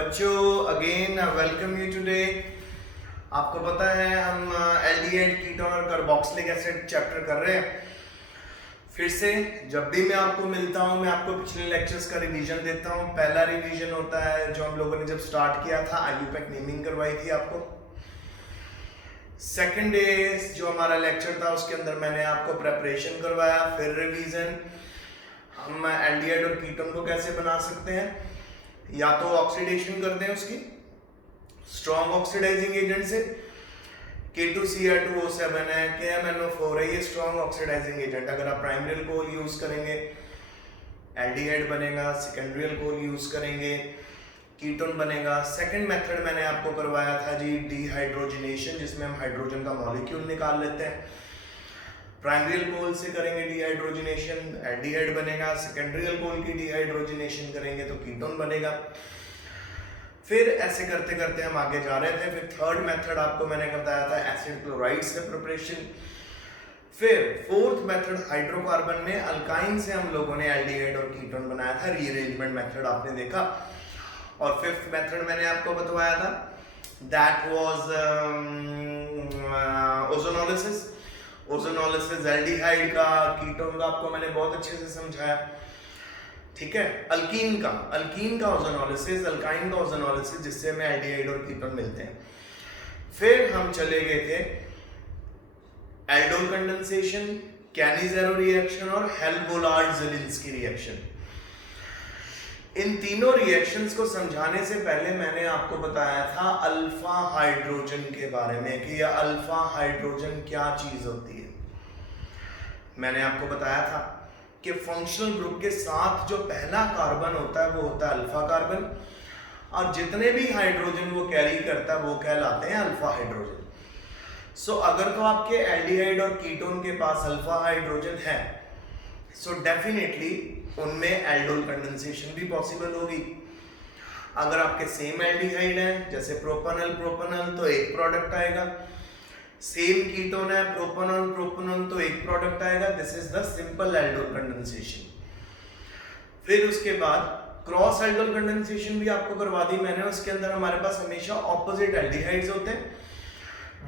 बच्चों again welcome you today. आपको पता है हम एल्डिहाइड, कीटोन और कार्बोक्सिलिक एसिड चैप्टर कर रहे हैं। फिर से जब भी मैं आपको मिलता हूं मैं आपको पिछले लेक्चर्स का रिवीजन देता हूं। पहला रिवीजन होता है जो हम लोगों ने जब स्टार्ट किया था, आईयूपैक नेमिंग करवाई थी आपको। सेकेंड डे जो हमारा लेक्चर था उसके अंदर मैंने आपको प्रेपरेशन करवाया। फिर रिवीजन, हम एल्डिहाइड और कीटोन को कैसे बना सकते हैं, या तो ऑक्सीडेशन करते हैं उसकी स्ट्रॉन्ग ऑक्सीडाइजिंग एजेंट से, K2Cr2O7 है, KMnO4 है, ये स्ट्रॉन्ग ऑक्सीडाइजिंग एजेंट। अगर आप प्राइमरी अल्कोहल यूज करेंगे एल्डिहाइड बनेगा, सेकेंडरी अल्कोहल यूज करेंगे कीटोन बनेगा। सेकंड मेथड मैंने आपको करवाया था जी डिहाइड्रोजनेशन, जिसमें हम हाइड्रोजन का मॉलिक्यूल निकाल लेते हैं। प्राइमरी अल्कोहल से करेंगे डिहाइड्रोजनेशन, एल्डिहाइड बनेगा। सेकेंडरी अल्कोहल की डिहाइड्रोजनेशन करेंगे तो कीटोन बनेगा। फिर ऐसे करते करते हम आगे जा रहे थे। फिर थर्ड मेथड आपको मैंने बताया था एसिड क्लोराइड से प्रिपरेशन। फिर फोर्थ मेथड हाइड्रोकार्बन में अल्काइन से हम लोगों ने एल्डिहाइड और कीटोन बनाया था, रीअरेंजमेंट मेथड आपने देखा। और फिफ्थ मेथड मैंने आपको बतवाया था, that was ozonolysis. Ozonolysis aldehyde का, कीटोन का आपको मैंने बहुत अच्छे से समझाया, ठीक है। अल्कीन का ओजोनोलिसिस, अल्काइन का ओजोनोलिसिस, जिससे हमें एल्डिहाइड और कीटोन मिलते हैं। फिर हम चले गए थे एल्डोल कंडेंसेशन, कैनिज़ेरो रिएक्शन और हेल्वोलार्ड-ज़ेलिंस्की रिएक्शन। इन तीनों रिएक्शंस को समझाने से पहले मैंने आपको बताया था अल्फा हाइड्रोजन के बारे में कि यह अल्फा हाइड्रोजन क्या चीज होती है। मैंने आपको बताया था कि फंक्शनल ग्रुप के साथ जो पहला कार्बन होता है वो होता है अल्फा कार्बन, और जितने भी हाइड्रोजन वो कैरी करता है वो कहलाते हैं अल्फा हाइड्रोजन। सो अगर तो आपके एल्डिहाइड और कीटोन के पास अल्फा हाइड्रोजन है, सो डेफिनेटली उनमें एल्डोल कंडेंसेशन भी पॉसिबल होगी। अगर आपके सेम एल्डिहाइड है, जैसे प्रोपेनॉल प्रोपेनॉल, तो एक प्रोडक्ट आएगा। सेम कीटोन है प्रोपेनॉल प्रोपेनॉल, तो एक प्रोडक्ट आएगा। This is the simple aldol condensation. फिर उसके बाद क्रॉस एल्डोल कंडेंसेशन भी आपको करवा दी मैंने। उसके अंदर हमारे पास हमेशा ऑपोजिट एल्डिहाइड्स होते हैं,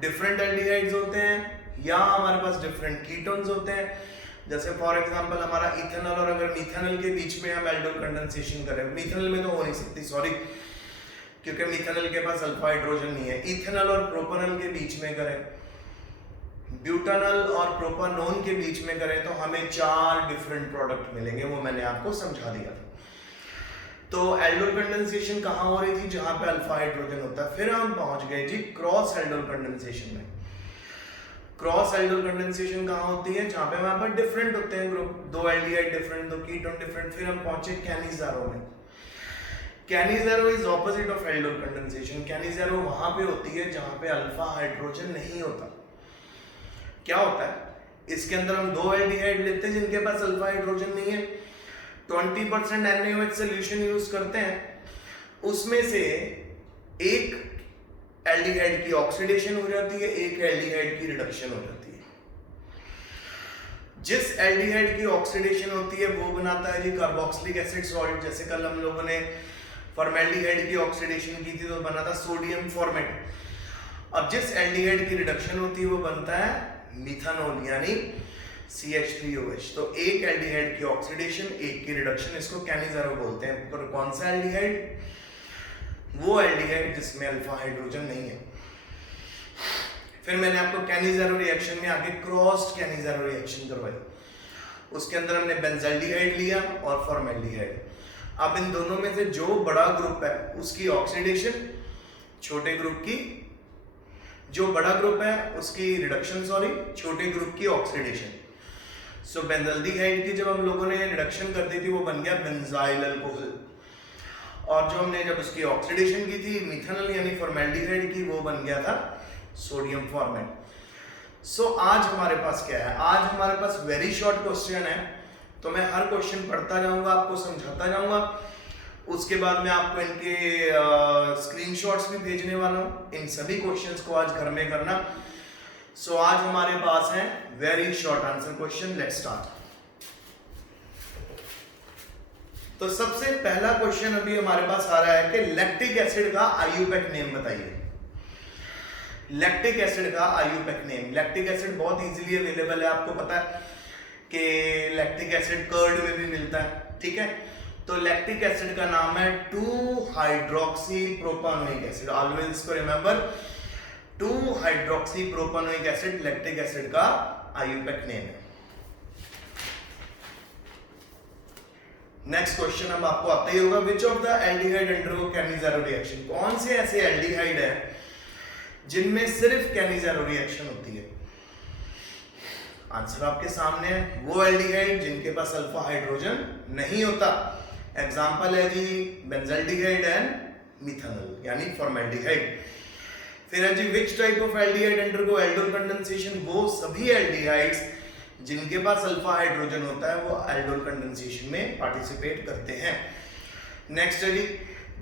डिफरेंट एल्डिहाइड्स होते हैं, या हमारे पास डिफरेंट कीटोन्स होते हैं। जैसे फॉर एग्जांपल हमारा इथेनॉल और अगर मिथेनॉल के बीच में हम एल्डोल कंडेंसेशन करें, मिथेनॉल में तो हो नहीं सकती, सॉरी, क्योंकि मिथेनॉल के पास अल्फा हाइड्रोजन नहीं है। इथेनॉल और प्रोपेनॉल के बीच में करें, ब्यूटानॉल और प्रोपानोन के बीच में करें, तो हमें 4 डिफरेंट प्रोडक्ट मिलेंगे। वो मैंने आपको समझा दिया था। तो एल्डोल कंडेंसेशन कहाँ हो रही थी? जहां पे अल्फा हाइड्रोजन होता है। फिर हम पहुंच गए जी क्रॉस एल्डोल कंडेंसेशन में। क्रॉस एल्डोल कंडेंसेशन कहाँ होती है? जहां पे हमारे पास डिफरेंट होते हैं group, 2 aldehyde different, 2 ketone different. फिर हम पहुंचे कैनिज़ेरो में। कैनिज़ेरो is opposite of aldol condensation. कैनिज़ेरो वहां पे होती है जहां पे अल्फा हाइड्रोजन नहीं होता। क्या होता है, इसके अंदर हम 2 एल्डिहाइड लेते हैं जिनके पास अल्फा हाइड्रोजन नहीं है, 20% NaOH सोल्यूशन यूज करते हैं। उसमें से एक एल्डिहाइड की ऑक्सीडेशन हो जाती है, एक एल्डिहाइड की रिडक्शन हो जाती है। जिस एल्डिहाइड की ऑक्सीडेशन होती है वो बनाता है जी कार्बोक्सिलिक एसिड सॉल्ट। जैसे कल हम लोगों ने फॉर्मेल्डिहाइड की ऑक्सीडेशन की थी तो बना था सोडियम फॉर्मेट। अब जिस एल्डिहाइड की रिडक्शन होती है वो बनता है मिथानॉल, यानी CH3OH। तो एक एल्डिहाइड की ऑक्सीडेशन, एक की रिडक्शन, इसको कैनिज़ेरो बोलते हैं। पर कौन सा एल्डिहाइड? वो एल्डिहाइड जिसमें अल्फा हाइड्रोजन नहीं है। फिर मैंने आपको कैनिज़ेरो रिएक्शन में आगे क्रॉस्ड कैनिज़ेरो रिएक्शन करवाई। उसके अंदर हमने बेंजल्डिहाइड लिया और फॉर्मेल्डिहाइड। अब इन दोनों में से जो बड़ा ग्रुप है उसकी ऑक्सीडेशन, छोटे ग्रुप की, जो बड़ा ग्रुप है उसकी रिडक्शन, सॉरी, छोटे ग्रुप की ऑक्सीडेशन। सो बेंजल्डिहाइड की जब हम लोगों ने रिडक्शन कर दी थी वो बन गया बेंजाइल अल्कोहल, और जो हमने जब उसकी ऑक्सीडेशन की थी मिथेनॉल यानी फॉर्मेल्डिहाइड की, वो बन गया था सोडियम फॉर्मेट। सो आज हमारे पास क्या है? आज हमारे पास वेरी शॉर्ट क्वेश्चन है, तो मैं हर क्वेश्चन पढ़ता जाऊंगा, आपको समझाता जाऊंगा। उसके बाद मैं आपको इनके स्क्रीनशॉट्स भी भेजने वाला हूँ। इन सभी क्वेश्चंस को आज घर में करना। सो आज हमारे पास है very short answer question. Let's start. तो सबसे पहला क्वेश्चन अभी हमारे पास आ रहा है कि लैक्टिक एसिड का आईयूपैक नेम बताइए। लैक्टिक एसिड का आईयूपैक नेम। लैक्टिक एसिड बहुत इजीली अवेलेबल है, आपको पता है कि लैक्टिक एसिड कर्ड में भी मिलता है, ठीक है। तो लैक्टिक एसिड का नाम है 2-हाइड्रोक्सी प्रोपानोइक एसिड। ऑलवेज इसको remember, two hydroxy propanoic acid lactic acid का आईयूपैक नेम है। नेक्स्ट क्वेश्चन अब आपको आता ही होगा, which of the aldehyde undergo Cannizzaro reaction. कौन से ऐसे एल्डिहाइड है जिनमें सिर्फ कैनिज़ारो रिएक्शन होती है? आंसर आपके सामने है, वो एल्डिहाइड जिनके पास अल्फा हाइड्रोजन नहीं होता। एग्जांपल है जी बेंजल्डिहाइड एंड मिथानॉल यानी फॉर्मेल्डिहाइड। फिर है जी which type of aldehyde undergo aldol condensation. वो सभी एल्डिहाइड्स जिनके पास अल्फा हाइड्रोजन होता है वो एल्डोल कंडेंसेशन में पार्टिसिपेट करते हैं। नेक्स्ट है जी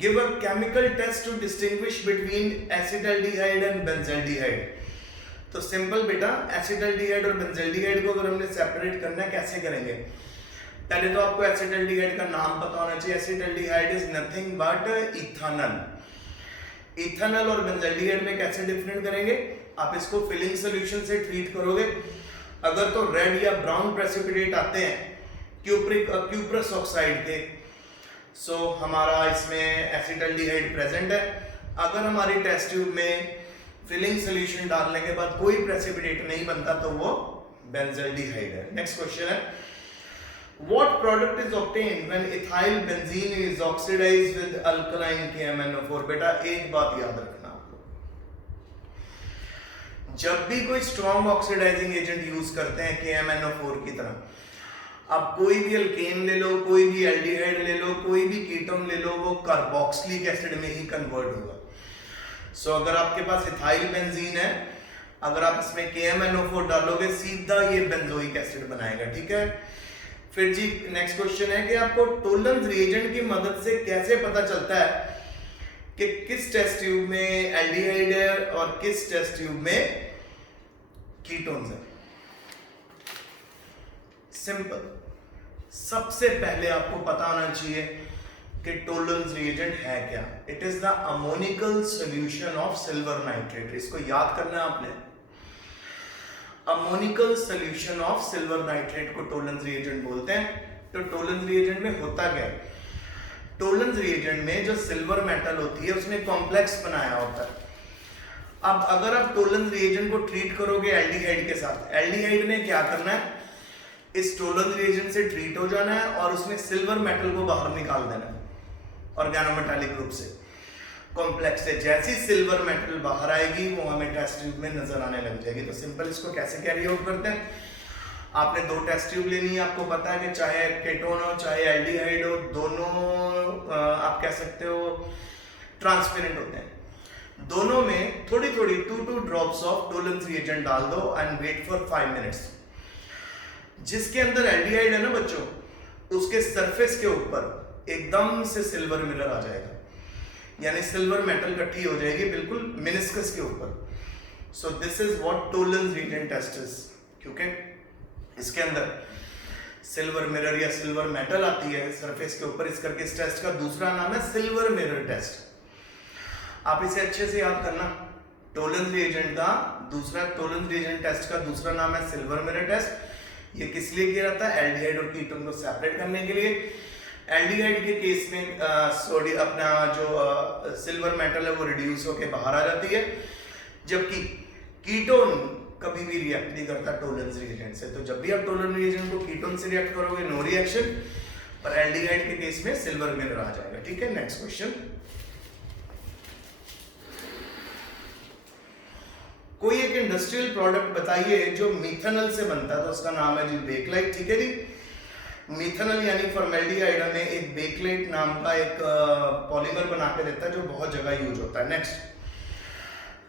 give a chemical test to distinguish between acetaldehyde and benzaldehyde. तो सिंपल बेटा, एसिटाल्डिहाइड और बेंजल्डिहाइड को अगर हमने सेपरेट करना है कैसे करेंगे? पहले तो आपको एसिटाल्डिहाइड का नाम पता होना चाहिए। Acetaldehyde is nothing but ethanol. Ethanol और बेंजल्डिहाइड में कैसे डिफरेंट करेंगे? आप इसको फिलिंग सॉल्यूशन से ट्रीट करोगे। अगर तो रेड या ब्राउन प्रेसिपिटेट आते हैं क्यूप्रस ऑक्साइड के, सो हमारा इसमें एसिटाल्डिहाइड प्रेजेंट है। अगर हमारी टेस्ट ट्यूब में फिलिंग सॉल्यूशन डालने के बाद कोई प्रेसिपिटेट नहीं बनता तो वो बेंजल्डिहाइड है। नेक्स्ट क्वेश्चन है, what product is obtained when ethyl benzene is oxidized with alkaline KMnO4? बेटा एक बात याद रखना आप लोग, जब भी कोई स्ट्रॉन्ग ऑक्सीडाइजिंग एजेंट यूज करते हैं KMnO4 की तरह, आप कोई भी अल्केन ले लो, कोई भी एल्डिहाइड ले लो, कोई भी कीटोन ले लो, वो कार्बोक्सिलिक एसिड में ही कन्वर्ट होगा। सो अगर आपके पास इथाइल बेंजीन है, अगर आप इसमें KMnO4 डालोगे सीधा ये बेंजोइक एसिड बनाएगा, ठीक है। फिर जी नेक्स्ट क्वेश्चन है कि आपको टोलेंस रिएजेंट की मदद से कैसे पता चलता है कि किस टेस्ट ट्यूब में एल्डिहाइड है और किस टेस्ट ट्यूब में कीटोन्स है? सिंपल, सबसे पहले आपको पता होना चाहिए कि टोलेंस रिएजेंट है क्या। It is the ammoniacal solution of silver nitrate. इसको याद करना है आपने, ammoniacal solution of silver nitrate को टोलेंस रिएजेंट बोलते हैं। तो टोलेंस रिएजेंट में होता क्या है? टोलेंस रिएजेंट में जो सिल्वर मेटल होती है उसने कॉम्प्लेक्स बनाया होता है। अब अगर आप टोलेंस रिएजेंट को ट्रीट करोगे एल्डिहाइड के साथ, एल्डिहाइड ने क्या करना है, इस टोलेंस रिएजेंट से ट्रीट हो जाना है और उसमें सिल्वर मेटल को बाहर निकाल देना है ऑर्गेनोमेटालिक ग्रुप से, कॉम्प्लेक्स से। जैसी सिल्वर मेटल बाहर आएगी वो हमें टेस्ट ट्यूब में नजर आने लग जाएगी। तो सिंपल इसको कैसे कैरी आउट करते हैं, आपने दो टेस्ट ट्यूब लेनी है। आपको पता है कि चाहे केटोन हो चाहे एल्डिहाइड हो, दोनों आप कह सकते हो ट्रांसपेरेंट होते हैं। दोनों में थोड़ी थोड़ी 2 ड्रॉप्स ऑफ टोलेंस रिएजेंट डाल दो एंड वेट फॉर 5 मिनट्स। जिसके अंदर एल्डिहाइड है ना बच्चों, उसके सरफेस के ऊपर एकदम से सिल्वर मिरर आ जाएगा, यानी सिल्वर मेटल इकट्ठी हो जाएगी बिल्कुल मिनिस्कस के ऊपर। So this is what Tollens reagent test is, क्योंकि इसके अंदर सिल्वर मिरर या सिल्वर मेटल आती है सरफेस के ऊपर। इस करके इस टेस्ट का दूसरा नाम है सिल्वर मिरर टेस्ट। आप इसे अच्छे से याद करना, टोलेंस रिएजेंट का दूसरा, टोलेंस रिएजेंट टेस्ट का दूसरा नाम है सिल्वर मिरर टेस्ट। ये किस लिए किया जाता है? एल्डिहाइड और कीटोन को सेपरेट करने के लिए। एल्डिहाइड के केस में सोडियम अपना जो सिल्वर मेटल है वो रिड्यूस होकर बाहर आ जाती है, जबकि कीटोन कभी भी रिएक्ट नहीं करता टोलेंस रिएजेंट से। तो जब भी आप टोलेंस रिएजेंट को कीटोन से रिएक्ट करोगे नो रिएक्शन, पर एल्डिहाइड के केस में सिल्वर मिरर आ जाएगा, ठीक है। नेक्स्ट क्वेश्चन, कोई एक इंडस्ट्रियल प्रोडक्ट बताइए जो मिथेनॉल से बनता है, तो उसका नाम है जी बेकलाइट, ठीक है जी। मिथेनॉल यानी फॉर्मेल्डिहाइड में एक बेकलाइट नाम का एक पॉलीमर बना के देता है जो बहुत जगह यूज होता है। Next,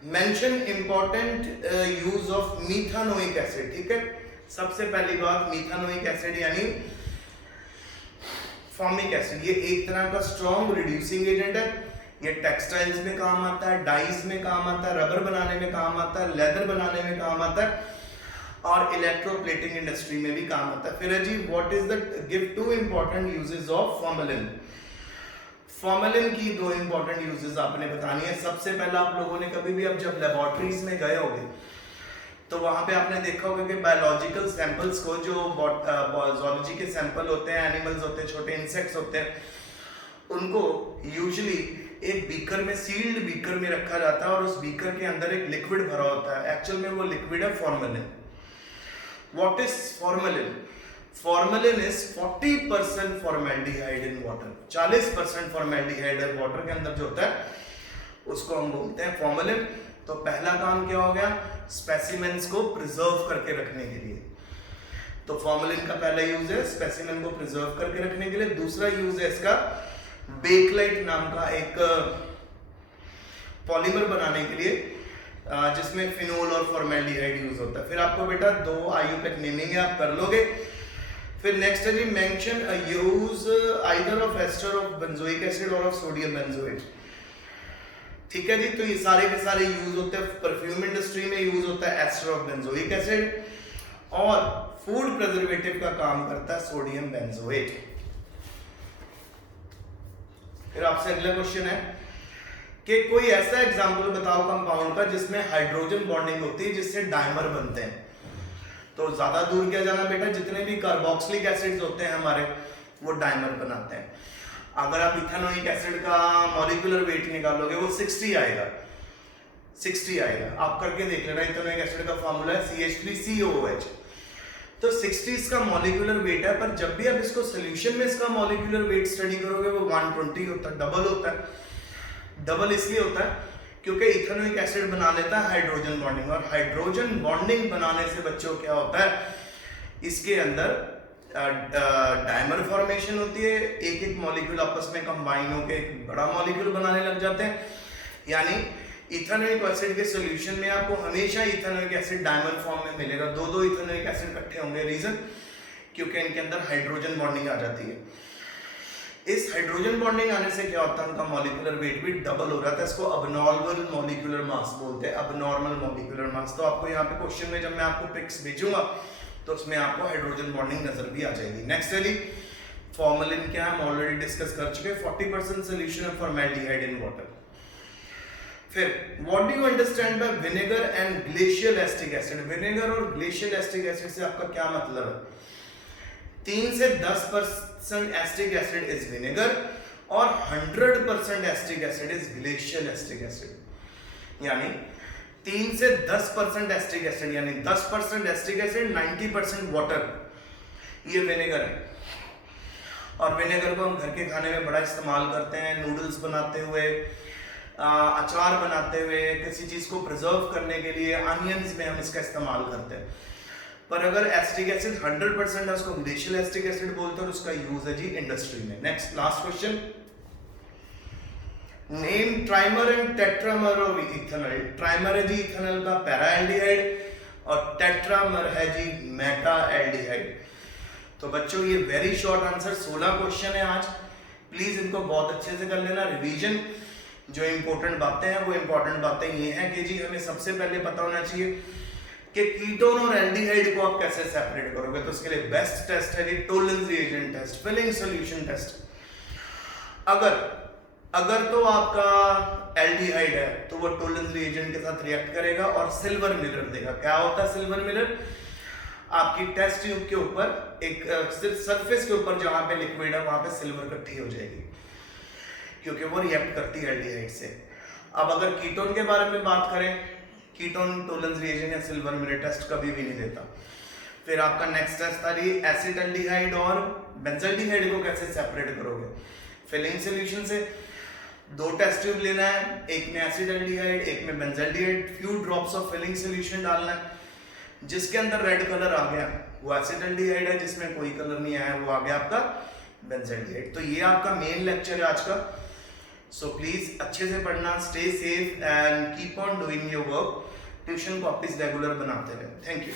mention important use of methanoic acid, ठीक है। सबसे पहली बात, मीथानोइक एसिड यानी फॉर्मिक एसिड, ये एक तरह का स्ट्रॉन्ग रिड्यूसिंग एजेंट है। ये टेक्सटाइल्स में काम आता है, डाइज में काम आता है, रबर बनाने में काम आता है, लेदर बनाने में काम आता है। और इलेक्ट्रोप्लेटिंग इंडस्ट्री में भी काम आता है। फिर है जी what is the give 2 important uses of formalin. Formalin की 2 इंपॉर्टेंट यूजेस आपने बतानी है। सबसे पहला, आप लोगों ने कभी भी अब जब लेबोरेटरीज में गए होंगे तो वहां पे आपने देखा होगा कि बायोलॉजिकल सैंपल्स को, जो जूलॉजी के सैंपल होते हैं, एनिमल्स होते हैं, छोटे इंसेक्ट्स होते हैं, उनको यूजुअली एक बीकर में, सील्ड बीकर में रखा जाता है और उस बीकर के अंदर एक लिक्विड भरा होता है। एक्चुअल में वो लिक्विड है formalin. What is formalin? Formalin is 40% formaldehyde in water. 40% formaldehyde water के अंदर जो होता है उसको हम बोलते हैं फॉर्मेलिन। तो पहला काम क्या हो गया? स्पेसिमेंस को प्रिजर्व करके रखने के लिए। तो फॉर्मेलिन का पहला यूज है स्पेसिमेन को प्रिजर्व करके रखने के लिए। दूसरा यूज है इसका बेकलाइट नाम का एक पॉलीमर बनाने के लिए, जिसमें फिनोल और फॉर्मेल्डिहाइड यूज होता है। फिर आपको बेटा 2 IUPAC नेमिंग है, आप कर लोगे। फिर नेक्स्ट है जी mention a use either of ester of benzoic acid और ऑफ सोडियम बेंजोएट। ठीक है जी, तो ये सारे के सारे यूज होते हैं। परफ्यूम इंडस्ट्री में यूज होता है एस्टर ऑफ बेंजोइक एसिड, और फूड प्रिजर्वेटिव का काम करता है सोडियम बेंजोएट। फिर आपसे अगला क्वेश्चन है कि कोई ऐसा एग्जांपल बताओ कंपाउंड का जिसमें हाइड्रोजन बॉन्डिंग होती है जिससे डाइमर बनते हैं। तो ज्यादा दूर क्या जाना बेटा, जितने भी कार्बोक्सिलिक एसिड्स होते हैं हमारे, वो डाइमर बनाते हैं। अगर आप इथेनोइक एसिड का मॉलिक्यूलर वेट निकालोगे वो 60 आएगा, 60 आएगा। आप करके देख लेना, इथेनोइक एसिड का फार्मूला है CH3COOH। तो 60 इसका मॉलिक्यूलर वेट है, पर जब भी आप इसको सोल्यूशन में इसका मॉलिक्यूलर वेट स्टडी करोगे वो 120 होता है, डबल होता है। डबल इसलिए होता है क्योंकि इथेनोइक एसिड बना लेता है हाइड्रोजन बॉन्डिंग, और हाइड्रोजन बॉन्डिंग बनाने से बच्चों क्या होता है, इसके अंदर डाइमर फॉर्मेशन होती है। एक एक मॉलिक्यूल आपस में कंबाइन होकर एक बड़ा मॉलिक्यूल बनाने लग जाते हैं। यानी इथेनोइक एसिड के सॉल्यूशन में आपको हमेशा इथेनोइक एसिड डायमंड फॉर्म में मिलेगा। दो इथेनोइक एसिड इकट्ठे होंगे। रीजन क्योंकि इनके अंदर हाइड्रोजन बॉन्डिंग आ जाती है। इस हाइड्रोजन बॉन्डिंग आने से क्या होता है, उनका मॉलिक्यूलर वेट भी डबल हो जाता है। इसको अबनॉर्मल मॉलिक्यूलर मास बोलते हैं, अबनॉर्मल मॉलिक्यूलर मास। तो आपको यहाँ पे क्वेश्चन में जब मैं आपको पिक्स भेजूंगा तो उसमें आपको हाइड्रोजन बॉन्डिंग नजर भी आ जाएगी। नेक्स्ट है फॉर्मेलिन क्या है, हम ऑलरेडी डिस्कस कर चुके हैं। 40% solution of formaldehyde in water. फिर what do you understand by vinegar and glacial acetic acid? Vinegar और ग्लेशियल एसिटिक एसिड से आपका क्या मतलब है? 3 से 10% एसिटिक एसिड इज विनेगर और 100% acetic acid is glacial acetic acid. यानी 3 से 10% एसिटिक एसिड, यानी 10% एसिटिक एसिड, 90% वाटर, ये विनेगर है। और विनेगर को हम घर के खाने में बड़ा इस्तेमाल करते हैं, नूडल्स बनाते हुए, अचार बनाते हुए, किसी चीज को प्रिजर्व करने के लिए, अनियंस में हम इसका इस्तेमाल करते हैं। पर अगर एसिटिक एसिड 100% है, उसको ग्लेशियल एसिटिक एसिड बोलते हैं, और उसका यूज है जी इंडस्ट्री में। Next last question, name trimer and tetramer of ethanol. Trimer है जी इथेनॉल का पैराएल्डिहाइड और टेट्रामर है जी मेटा एल्डिहाइड। तो बच्चों ये वेरी शॉर्ट आंसर 16 क्वेश्चन है आज। प्लीज इनको बहुत अच्छे से कर लेना रिवीजन। जो इंपॉर्टेंट बातें हैं वो इंपॉर्टेंट बातें ये हैं कि जी हमें सबसे पहले पता होना चाहिए कि कीटोन और एल्डिहाइड को आप कैसे सेपरेट करोगे। तो उसके लिए बेस्ट टेस्ट है जी Tollens reagent test, Fehling solution test. अगर तो आपका एल्डिहाइड है तो वो टोलेंस रिएजेंट के साथ रिएक्ट करेगा और सिल्वर मिरर देगा। क्या होता है सिल्वर मिरर? आपकी टेस्ट ट्यूब के ऊपर एक सिर्फ सरफेस के ऊपर जहां पे लिक्विड है वहां पे सिल्वर इकट्ठी हो जाएगी, क्योंकि वो रिएक्ट करती है एल्डिहाइड से। अब अगर कीटोन के बारे में बात करें, कीटोन टोलेंस रिएजेंट या सिल्वर मिरर टेस्ट कभी भी नहीं देता। फिर आपका नेक्स्ट टेस्ट था जी एसिटाल्डिहाइड और बेंजाल्डिहाइड को कैसे सेपरेट करोगे। फिलिंग सॉल्यूशन से 2 टेस्ट ट्यूब लेना है, एक में एसिटाल्डिहाइड एक में benzaldehyde, few drops of Fehling solution डालना है। जिसके अंदर रेड कलर आ गया वो एसिटाल्डिहाइड है, जिसमें कोई कलर नहीं आया वो आ गया आपका बेंजाल्डिहाइड। तो ये आपका मेन लेक्चर है आज का। सो प्लीज अच्छे से पढ़ना, stay safe and keep on doing your work. Tuition copies regular बनाते रहे। Thank you.